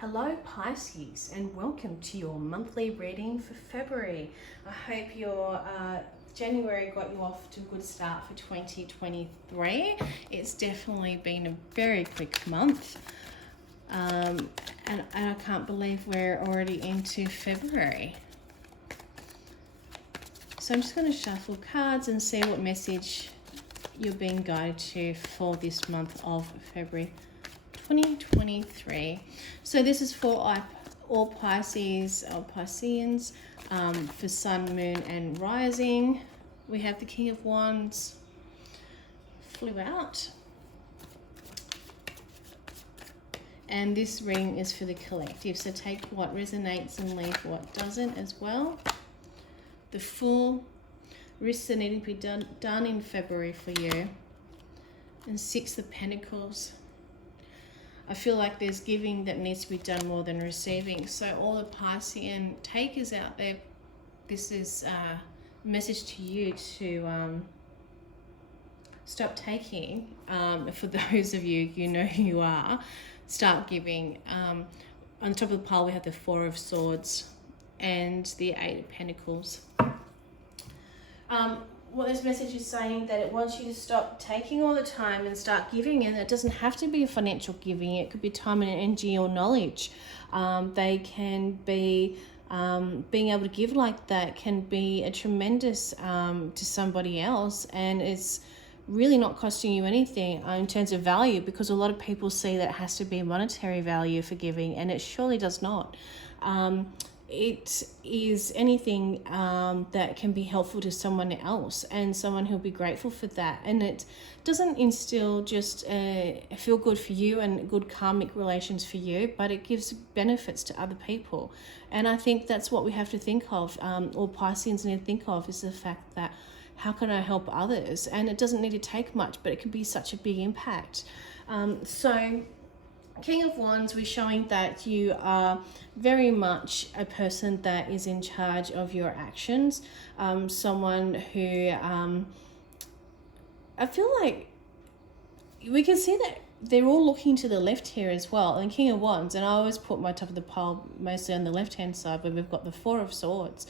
Hello Pisces, and welcome to your monthly reading for February. I hope your January got you off to a good start for 2023. It's definitely been a very quick month, and I can't believe we're already into February. So I'm just going to shuffle cards and see what message you're being guided to for this month of February 2023. So this is for all Pisces or Pisceans, for Sun, Moon and Rising. We have the King of Wands flew out. And this reading is for the collective. So take what resonates and leave what doesn't as well. The Fool, risks that need to be done in February for you. And Six of Pentacles. I feel like there's giving that needs to be done more than receiving. So all the Piscean takers out there, this is a message to you to stop taking. For those of you, you know who you are, start giving. On the top of the pile, we have the Four of Swords and the Eight of Pentacles. What this message is saying, that it wants you to stop taking all the time and start giving, and it doesn't have to be a financial giving. It could be time and energy or knowledge. They can be being able to give like that can be a tremendous to somebody else, and it's really not costing you anything in terms of value, because a lot of people see that it has to be monetary value for giving, and it surely does not. It is anything that can be helpful to someone else, and someone who'll be grateful for that. And it doesn't instill just a feel good for you and good karmic relations for you, but it gives benefits to other people. And I think that's what we have to think of, or Pisceans need to think of, is the fact that how can I help others? And it doesn't need to take much, but it can be such a big impact. So King of Wands, we're showing that you are very much a person that is in charge of your actions. Someone who I feel like we can see that they're all looking to the left here as well. And King of Wands, and I always put my top of the pile mostly on the left-hand side, where we've got the Four of Swords.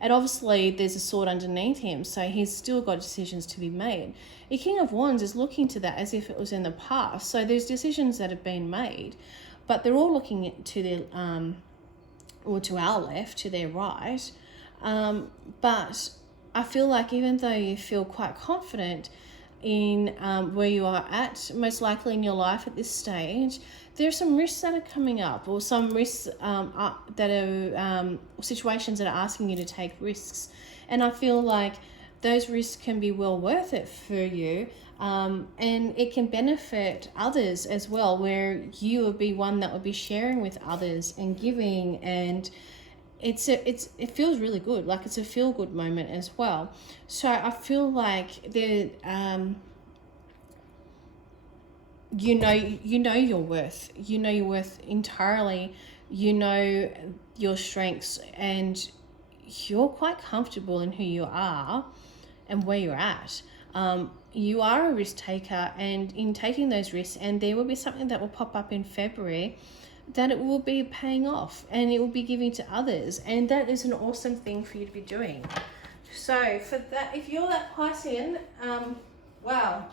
And obviously there's a sword underneath him, so he's still got decisions to be made. The King of Wands is looking to that as if it was in the past. So there's decisions that have been made, but they're all looking to their, or to our left, to their right. But I feel like even though you feel quite confident in where you are at, most likely in your life at this stage, there are some risks that are coming up, or some risks that are situations that are asking you to take risks. And I feel like those risks can be well worth it for you, and it can benefit others as well, where you would be one that would be sharing with others and giving, and it feels really good. Like, it's a feel good moment as well. So I feel like there you know your worth. You know your worth entirely. You know your strengths, and you're quite comfortable in who you are and where you're at. You are a risk taker, and in taking those risks, and there will be something that will pop up in February that it will be paying off, and it will be giving to others, and that is an awesome thing for you to be doing. So for that, if you're that Piscean, wow,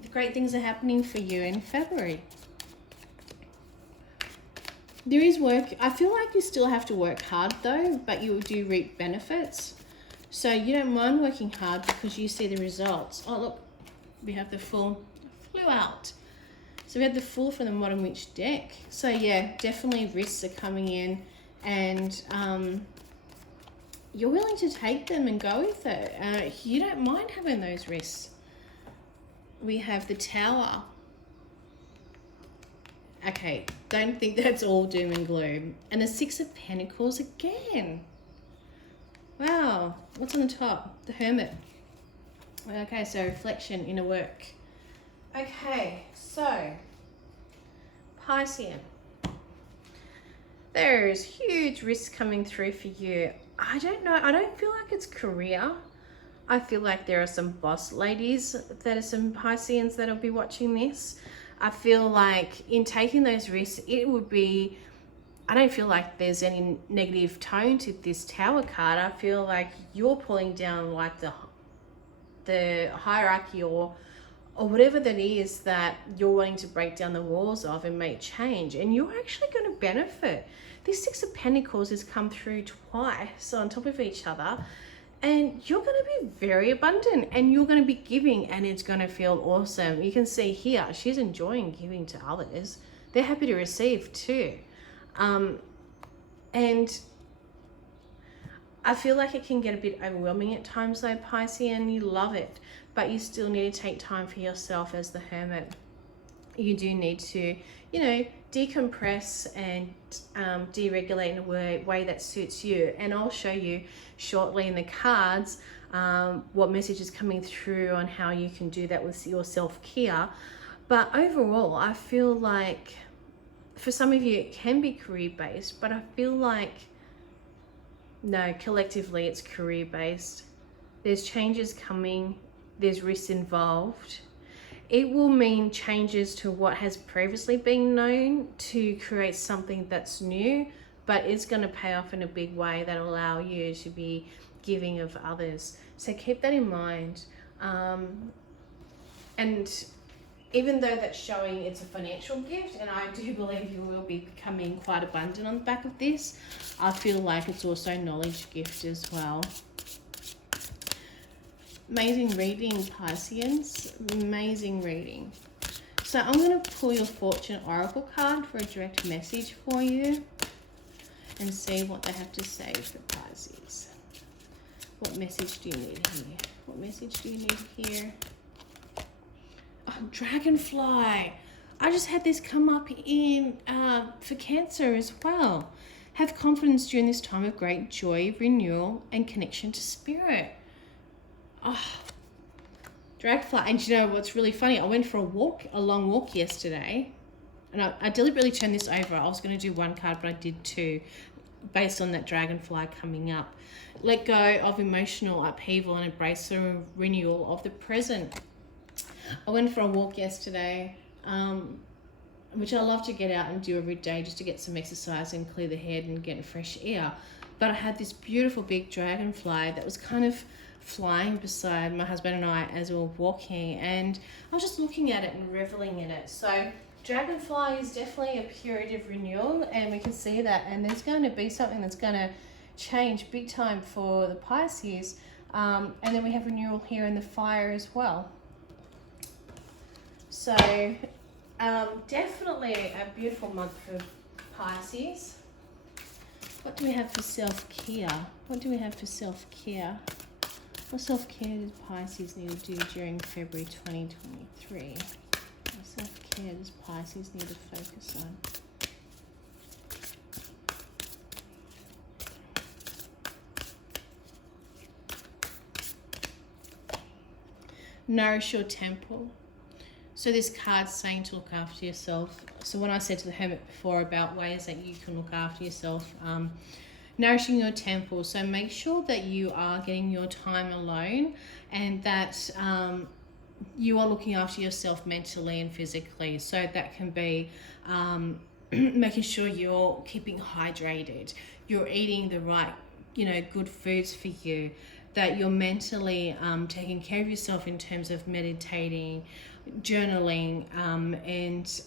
the great things are happening for you in February. There is work. I feel like you still have to work hard though, but you do reap benefits. So you don't mind working hard because you see the results. Oh look, we have the Fool flew out. So we have the Fool from the Modern Witch deck. So yeah, definitely risks are coming in, and you're willing to take them and go with it. You don't mind having those risks. We have the Tower. Okay, don't think that's all doom and gloom. And the Six of Pentacles again. Wow, what's on the top? The Hermit. Okay, so reflection, inner work. Okay, so Piscean, there's huge risks coming through for you. I don't know, I don't feel like it's career. I feel like there are some boss ladies that are some Pisceans that'll be watching this. I feel like in taking those risks, it would be, I don't feel like there's any negative tone to this Tower card. I feel like you're pulling down like the hierarchy or whatever that is that you're wanting to break down the walls of and make change, and you're actually going to benefit. This Six of Pentacles has come through twice on top of each other, and you're going to be very abundant and you're going to be giving, and it's going to feel awesome. You can see here she's enjoying giving to others. They're happy to receive too. And I feel like it can get a bit overwhelming at times though, Pisces, and you love it, but you still need to take time for yourself as the Hermit. You do need to, you know, decompress and deregulate in a way that suits you. And I'll show you shortly in the cards what message is coming through on how you can do that with your self-care. But overall, I feel like for some of you it can be career-based, but I feel like no, collectively it's career-based. There's changes coming, there's risks involved. It will mean changes to what has previously been known to create something that's new, but it's going to pay off in a big way that will allow you to be giving of others. So keep that in mind. And even though that's showing it's a financial gift, and I do believe you will be becoming quite abundant on the back of this, I feel like it's also a knowledge gift as well. Amazing reading, Pisceans. Amazing reading. So I'm going to pull your Fortune Oracle card for a direct message for you and see what they have to say for Pisces. What message do you need here? What message do you need here? Oh, Dragonfly. I just had this come up in for Cancer as well. Have confidence during this time of great joy, renewal, and connection to spirit. Oh, Dragonfly. And you know what's really funny? I went for a long walk yesterday, and I deliberately turned this over. I was going to do one card, but I did two, based on that Dragonfly coming up. Let go of emotional upheaval and embrace the renewal of the present. I went for a walk yesterday, which I love to get out and do every day just to get some exercise and clear the head and get fresh air. But I had this beautiful big dragonfly that was kind of flying beside my husband and I as we were walking, and I was just looking at it and reveling in it. So Dragonfly is definitely a period of renewal, and we can see that, and there's going to be something that's going to change big time for the Pisces. And then we have renewal here in the fire as well. So definitely a beautiful month for Pisces. What do we have for self-care? What do we have for self-care? What self-care does Pisces need to do during February 2023? What self-care does Pisces need to focus on? Nourish your temple. So this card's saying to look after yourself. So when I said to the Hermit before about ways that you can look after yourself, nourishing your temple. So make sure that you are getting your time alone, and that you are looking after yourself mentally and physically. So that can be making sure you're keeping hydrated, you're eating the right, good foods for you, that you're mentally taking care of yourself in terms of meditating, journaling, and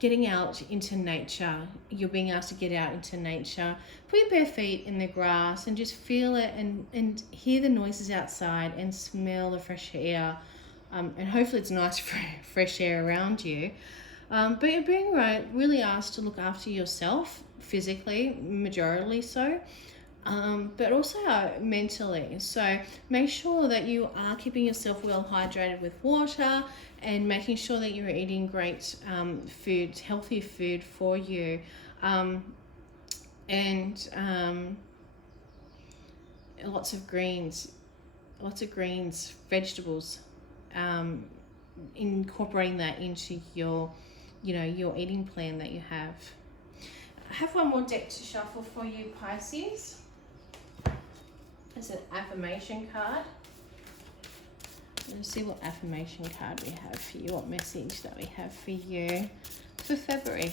getting out into nature. You're being asked to get out into nature, put your bare feet in the grass and just feel it, and hear the noises outside and smell the fresh air, and hopefully it's nice fresh air around you. But you're being really asked to look after yourself physically, majorly so, but also mentally. So make sure that you are keeping yourself well hydrated with water, and making sure that you're eating great food, healthy food for you, and lots of greens, vegetables, incorporating that into your eating plan that you have. I have one more deck to shuffle for you, Pisces. It's an affirmation card. Let's see what affirmation card we have for you, what message that we have for you for February.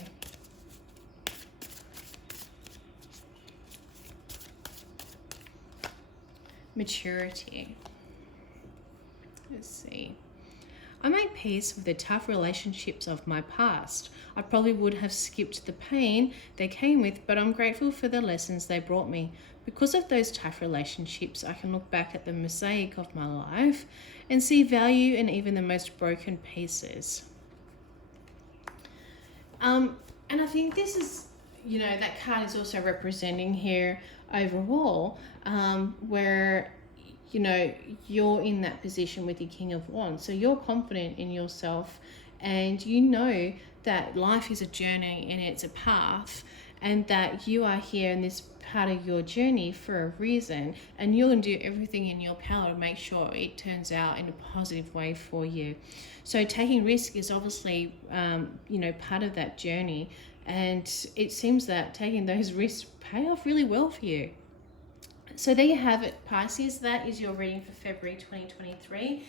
Maturity. Let's see. I make peace with the tough relationships of my past. I probably would have skipped the pain they came with, but I'm grateful for the lessons they brought me. Because of those tough relationships, I can look back at the mosaic of my life and see value in even the most broken pieces. And I think this is, that card is also representing here overall, where, you're in that position with your King of Wands. So you're confident in yourself, and you know that life is a journey and it's a path, and that you are here in this part of your journey for a reason, and you're going to do everything in your power to make sure it turns out in a positive way for you. So taking risk is obviously part of that journey, and it seems that taking those risks pay off really well for you. So there you have it, Pisces. That is your reading for February 2023.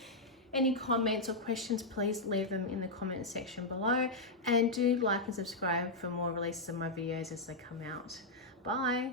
Any comments or questions, please leave them in the comment section below, and do like and subscribe for more releases of my videos as they come out. Bye.